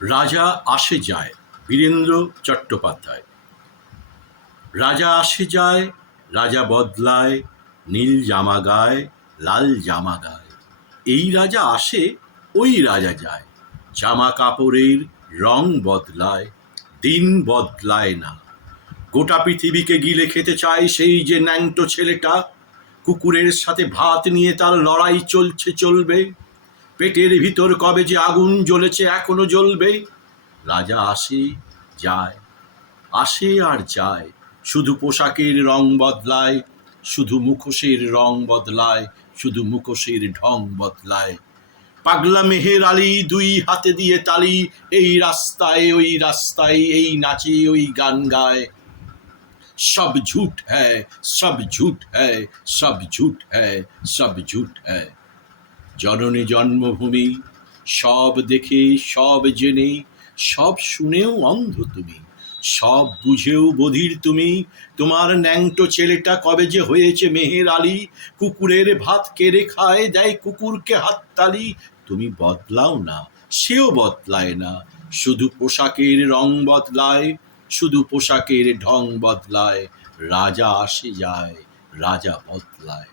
রাজা আসে যায়, বীরেন্দ্র চট্টোপাধ্যায়। রাজা আসে যায়, রাজা বদলায়, নীল জামা গায়, লাল জামা গায়। এই রাজা আসে, ওই রাজা যায়, জামা কাপড়ের রং বদলায়, দিন বদলায় না। গোটা পৃথিবীকে গিলে খেতে চায় সেই যে ন্যাংটো ছেলেটা, কুকুরের সাথে ভাত নিয়ে তার লড়াই চলছে চলবে, পেটের ভিতর কবে যে আগুন জ্বলেছে এখনো জ্বলবে। রাজা আসে যায়, আসে আর যায়, শুধু পোশাকের রং বদলায়, শুধু মুখোশের রং বদলায়, শুধু মুখোশের ঢং বদলায়। পাগলা মেহের আলী দুই হাতে দিয়ে তালি, এই রাস্তায় ওই রাস্তায়, এই নাচে ওই গান গায়। সব ঝুট হ্যায়, সব ঝুট হ্যায়, সব ঝুট হ্যায়, সব ঝুট হ্যায়। জননী জন্মভূমি, সব দেখে সব জেনে সব শুনেও অন্ধ তুমি, সব বুঝেও বধির তুমি। তোমার ন্যাংটো ছেলেটা কবে যে হয়েছে মেহের আলী, কুকুরের ভাত কেড়ে খায়, দেয় কুকুরকে হাততালি। তুমি বদলাও না, সেও বদলায় না, শুধু পোশাকের রং বদলায়, শুধু পোশাকের ঢং বদলায়। রাজা আসে যায়, রাজা বদলায়।